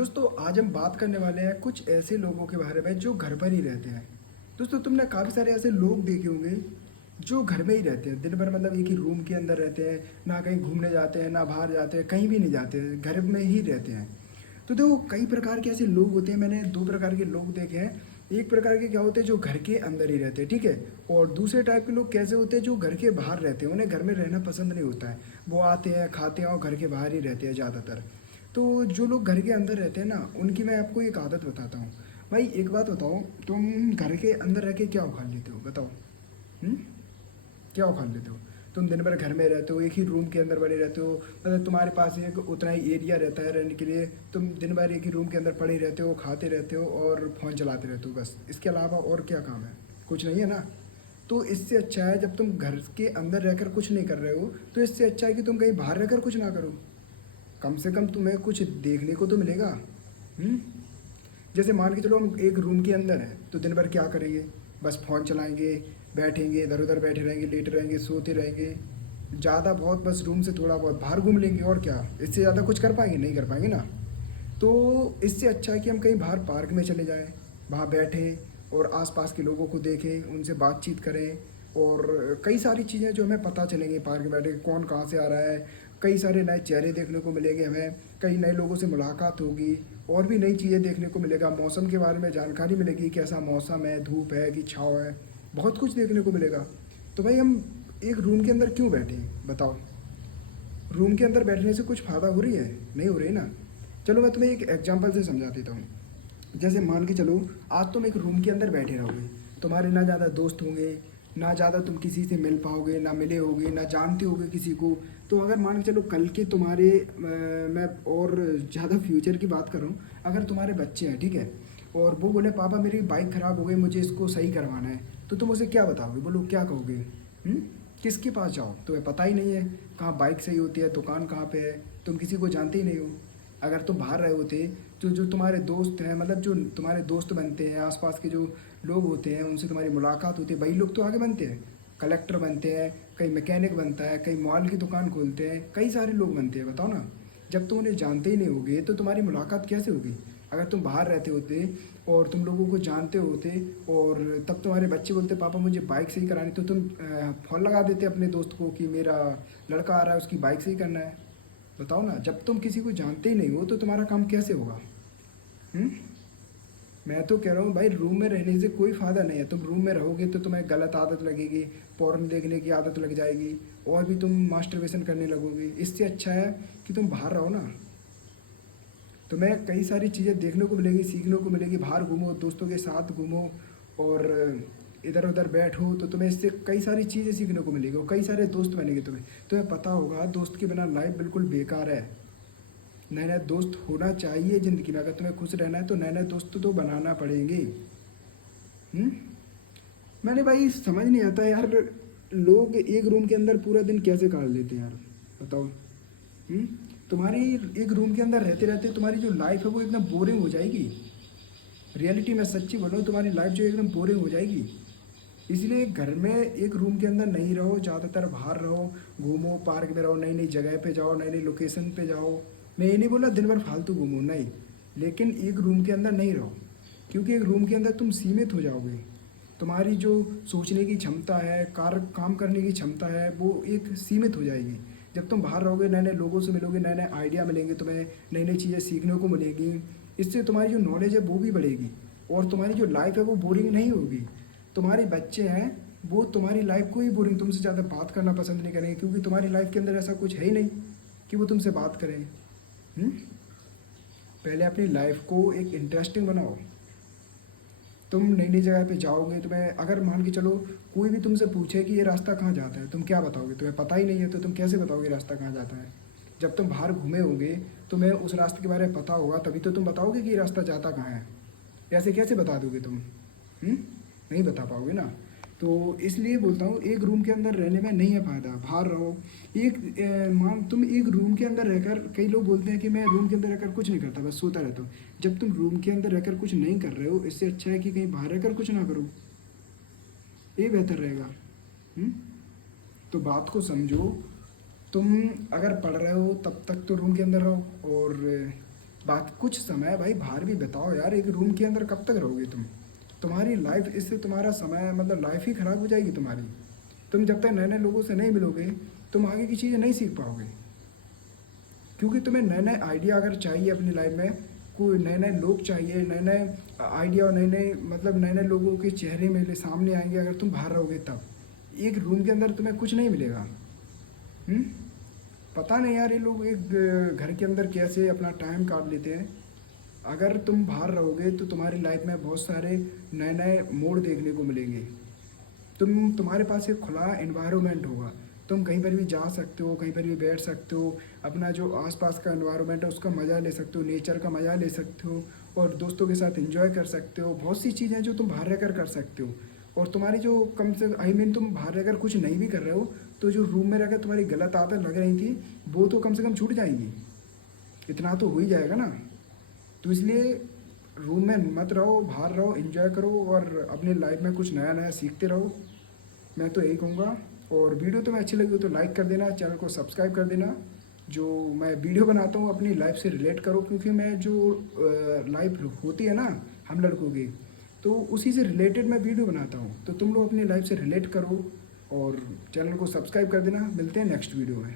दोस्तों आज हम बात करने वाले हैं कुछ ऐसे लोगों के बारे में जो घर पर ही रहते हैं। दोस्तों तुमने काफ़ी सारे ऐसे लोग देखे होंगे जो घर में ही रहते हैं, दिन भर मतलब एक ही रूम के अंदर रहते हैं, ना कहीं घूमने जाते हैं ना बाहर जाते हैं, कहीं भी नहीं जाते हैं, घर में ही रहते हैं। तो देखो कई प्रकार के ऐसे लोग होते हैं, मैंने दो प्रकार के लोग देखे हैं। एक प्रकार के क्या होते हैं जो घर के अंदर ही रहते हैं, ठीक है। और दूसरे टाइप के लोग कैसे होते हैं जो घर के बाहर रहते हैं, उन्हें घर में रहना पसंद नहीं होता है। वो आते हैं खाते हैं और घर के बाहर ही रहते हैं ज़्यादातर। तो जो लोग घर के अंदर रहते हैं ना, उनकी मैं आपको एक आदत बताता हूँ। भाई एक बात बताओ, तुम घर के अंदर रह के क्या उखाड़ लेते हो बताओ। हम्म? क्या उखाड़ लेते हो? तुम दिन भर घर में रहते हो, एक ही रूम के अंदर बड़े रहते हो, मतलब तुम्हारे पास एक उतना ही एरिया रहता है रहने के लिए। तुम दिन भर एक ही रूम के अंदर पड़े रहते हो, खाते रहते हो और फ़ोन चलाते रहते हो, बस इसके अलावा और क्या काम है? कुछ नहीं है ना। तो इससे अच्छा है जब तुम घर के अंदर रहकर कुछ नहीं कर रहे हो, तो इससे अच्छा है कि तुम कहीं बाहर रहकर कुछ ना करो। कम से कम तुम्हें कुछ देखने को तो मिलेगा। हम्म? जैसे मान के चलो हम एक रूम के अंदर हैं तो दिन भर क्या करेंगे? बस फ़ोन चलाएंगे, बैठेंगे इधर उधर, बैठे रहेंगे, लेटे रहेंगे, सोते रहेंगे। ज़्यादा बहुत बस रूम से थोड़ा बहुत बाहर घूम लेंगे, और क्या इससे ज़्यादा कुछ कर पाएंगे? नहीं कर पाएंगे ना। तो इससे अच्छा है कि हम कहीं बाहर पार्क में चले जाएं, वहाँ बैठें और आसपास के लोगों को देखें, उनसे बातचीत करें। और कई सारी चीज़ें जो हमें पता चलेंगी पार्क में बैठे के, कौन कहाँ से आ रहा है, कई सारे नए चेहरे देखने को मिलेंगे हमें, कई नए लोगों से मुलाकात होगी, और भी नई चीज़ें देखने को मिलेगा। मौसम के बारे में जानकारी मिलेगी, कैसा मौसम है, धूप है कि छाँव है, बहुत कुछ देखने को मिलेगा। तो भाई हम एक रूम के अंदर क्यों बैठे बताओ? रूम के अंदर बैठने से कुछ फ़ायदा हो रही है? नहीं हो रही ना। चलो मैं तुम्हें एक एग्जांपल से समझा देता हूँ। जैसे मान के चलो आज तुम एक रूम के अंदर बैठे रहोगे, तुम्हारे ना ज़्यादा दोस्त होंगे, ना ज़्यादा तुम किसी से मिल पाओगे, ना मिले होगे, ना जानते होगे किसी को। तो अगर मान के चलो कल के तुम्हारे मैं और ज़्यादा फ्यूचर की बात कर रहा हूँ, अगर तुम्हारे बच्चे हैं, ठीक है, और वो बोले पापा मेरी बाइक ख़राब हो गई, मुझे इसको सही करवाना है, तो तुम उसे क्या बताओगे? बोलो क्या कहोगे? हुँ? किसके पास जाओ? तुम्हें पता ही नहीं है कहाँ बाइक सही होती है, दुकान कहाँ पे है, तुम किसी को जानते ही नहीं हो। अगर तुम बाहर रहे होते तो जो तुम्हारे दोस्त हैं, मतलब जो तुम्हारे दोस्त बनते हैं, आसपास के जो लोग होते हैं उनसे तुम्हारी मुलाकात होती है, वही लोग तो आगे बनते हैं। कलेक्टर बनते हैं, कहीं मैकेनिक बनता है, कहीं मॉल की दुकान खोलते हैं, कई सारे लोग बनते हैं, बताओ ना। जब तुम उन्हें जानते ही नहीं होगे तो तुम्हारी मुलाकात कैसे होगी? अगर तुम बाहर रहते होते और तुम लोगों को जानते होते, और तब तुम्हारे बच्चे बोलते पापा मुझे बाइक सही करानी, तो तुम फ़ोन लगा देते अपने दोस्त को कि मेरा लड़का आ रहा है उसकी बाइक सही करना है। बताओ ना, जब तुम किसी को जानते ही नहीं हो तो तुम्हारा काम कैसे होगा? हुँ? मैं तो कह रहा हूँ भाई रूम में रहने से कोई फ़ायदा नहीं है। तुम रूम में रहोगे तो तुम्हें गलत आदत लगेगी, पोर्न देखने की आदत लग जाएगी, और भी तुम मास्टरबेशन करने लगोगे। इससे अच्छा है कि तुम बाहर रहो ना। तुम्हें कई सारी चीज़ें देखने को मिलेगी, सीखने को मिलेगी, बाहर घूमो, दोस्तों के साथ घूमो, और इधर उधर बैठो तो तुम्हें इससे कई सारी चीज़ें सीखने को मिलेगी, और कई सारे दोस्त बनेंगे। तुम्हें पता होगा दोस्त के बिना लाइफ बिल्कुल बेकार है। नए नए दोस्त होना चाहिए ज़िंदगी में, अगर तुम्हें खुश रहना है तो नए नए दोस्त तो बनाना पड़ेंगे। हम्म? मैंने भाई समझ नहीं आता यार, लोग एक रूम के अंदर पूरा दिन कैसे काट लेते हैं यार, बताओ। हम्म? तुम्हारी एक रूम के अंदर रहते रहते तुम्हारी जो लाइफ है वो एकदम बोरिंग हो जाएगी। रियलिटी में सच्ची बोल रहा हूँ, तुम्हारी लाइफ जो एकदम बोरिंग हो जाएगी। इसलिए घर में एक रूम के अंदर नहीं रहो, ज़्यादातर बाहर रहो, घूमो, पार्क में रहो, नई नई जगह पे जाओ, नई नई लोकेशन पे जाओ। मैं ये नहीं बोला दिन भर फालतू घूमो, नहीं, लेकिन एक रूम के अंदर नहीं रहो, क्योंकि एक रूम के अंदर तुम सीमित हो जाओगे। तुम्हारी जो सोचने की क्षमता है, काम करने की क्षमता है, वो एक सीमित हो जाएगी। जब तुम बाहर रहोगे, नए नए लोगों से मिलोगे, नए नए आइडिया मिलेंगे तुम्हें, नई नई चीज़ें सीखने को मिलेगी। इससे तुम्हारी जो नॉलेज है वो भी बढ़ेगी, और तुम्हारी जो लाइफ है वो बोरिंग नहीं होगी। तुम्हारे बच्चे हैं, वो तुम्हारी लाइफ को ही बोरिंग, तुमसे ज़्यादा बात करना पसंद नहीं करेंगे, क्योंकि तुम्हारी लाइफ के अंदर ऐसा कुछ है ही नहीं कि वो तुमसे बात करें। हुँ? पहले अपनी लाइफ को एक इंटरेस्टिंग बनाओ। तुम नई नई जगह पे जाओगे, तुम्हें अगर मान के चलो कोई भी तुमसे पूछे कि ये रास्ता कहाँ जाता है, तुम क्या बताओगे? तुम्हें पता ही नहीं है तो तुम कैसे बताओगे रास्ता कहाँ जाता है? जब तुम बाहर घूमे होगे, तुम्हें उस रास्ते के बारे में पता होगा, तभी तो तुम बताओगे कि ये रास्ता जाता कहाँ है। ऐसे कैसे बता दोगे तुम? हुँ? नहीं बता पाओगे ना। तो इसलिए बोलता हूँ एक रूम के अंदर रहने में नहीं है फ़ायदा, बाहर रहो। एक मान तुम एक रूम के अंदर रहकर, कई लोग बोलते हैं कि मैं रूम के अंदर रहकर कुछ नहीं करता, बस सोता रहता हूँ। जब तुम रूम के अंदर रहकर कुछ नहीं कर रहे हो, इससे अच्छा है कि कहीं बाहर रहकर कुछ ना करो, ये बेहतर रहेगा। हुँ? तो बात को समझो। तुम अगर पढ़ रहे हो तब तक तो रूम के अंदर रहो, और बात कुछ समय भाई बाहर भी बिताओ यार, एक रूम के अंदर कब तक रहोगे तुम? तुम्हारी लाइफ, इससे तुम्हारा समय मतलब लाइफ ही ख़राब हो जाएगी तुम्हारी। तुम जब तक नए नए लोगों से नहीं मिलोगे, तुम आगे की चीज़ें नहीं सीख पाओगे। क्योंकि तुम्हें नए नए आइडिया अगर चाहिए अपनी लाइफ में, कोई नए नए लोग चाहिए, नए नए आइडिया और नए नए मतलब नए नए लोगों के चेहरे मेरे सामने आएंगे अगर तुम बाहर रहोगे तब। एक रूम के अंदर तुम्हें कुछ नहीं मिलेगा। हम्म? पता नहीं यार ये लोग एक घर के अंदर कैसे अपना टाइम काट लेते हैं। अगर तुम बाहर रहोगे तो तुम्हारी लाइफ में बहुत सारे नए नए मोड़ देखने को मिलेंगे। तुम्हारे पास एक खुला एनवायरनमेंट होगा, तुम कहीं पर भी जा सकते हो, कहीं पर भी बैठ सकते हो, अपना जो आसपास का एनवायरनमेंट है उसका मज़ा ले सकते हो, नेचर का मज़ा ले सकते हो, और दोस्तों के साथ एंजॉय कर सकते हो। बहुत सी चीज़ें जो तुम बाहर रहकर कर सकते हो। और तुम्हारी जो कम से तुम बाहर रहकर कुछ नहीं भी कर रहे हो, तो जो रूम में रहकर तुम्हारी गलत आदत लग रही थी वो तो कम से कम छूट जाएंगी। इतना तो हो ही जाएगा ना। तो इसलिए रूम में मत रहो, बाहर रहो, एंजॉय करो और अपनी लाइफ में कुछ नया नया सीखते रहो। मैं तो यही कहूँगा। और वीडियो तुम्हें अच्छी लगी हो तो लाइक कर देना, चैनल को सब्सक्राइब कर देना। जो मैं वीडियो बनाता हूँ अपनी लाइफ से रिलेट करो, क्योंकि मैं जो लाइफ होती है ना हम लड़कों की, तो उसी से रिलेटेड मैं वीडियो बनाता हूँ। तो तुम लोग अपनी लाइफ से रिलेट करो और चैनल को सब्सक्राइब कर देना। मिलते हैं नेक्स्ट वीडियो में।